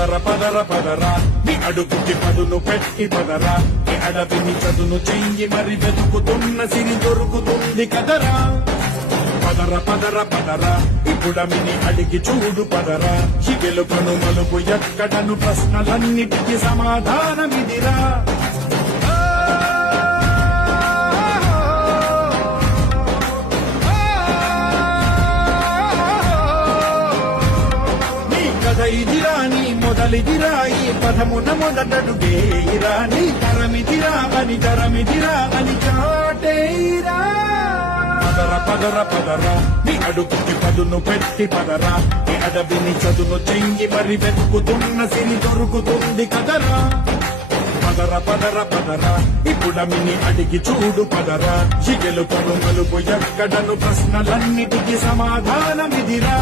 పదర పదర పదరా నీ అడుగుకి పదును పెట్టి పదరా నీ అడవిని చదును చెయ్యి మరి వెతుకుతున్న సిరి దొరుకుతుంది కదరా పదర పదర పదరా ఇప్పుడమిని అడిగి చూడు పదరా చిగెలుకను మలుపు ఎక్కడను ప్రశ్నలన్నిటికీ సమాధానమిదిరా ఇదిరా నీ మొదలిదిరా ఈ పదమున మొదటడుగేరా నీ తరమిదిరా అని చాటేరా పదర పదర పదరా నీ అడుగుకి పదును పెట్టి పదరా నీ అడవిని చదును చెయ్యి మరి వెతుకుతున్న సిరి దొరుకుతుంది కదరా పదర పదర పదరా ఇప్పుడమిని అడిగి చూడు పదరా చిగెలు కను మలుపు ఎక్కడను ప్రశ్నలన్నిటికీ సమాధానమిదిరా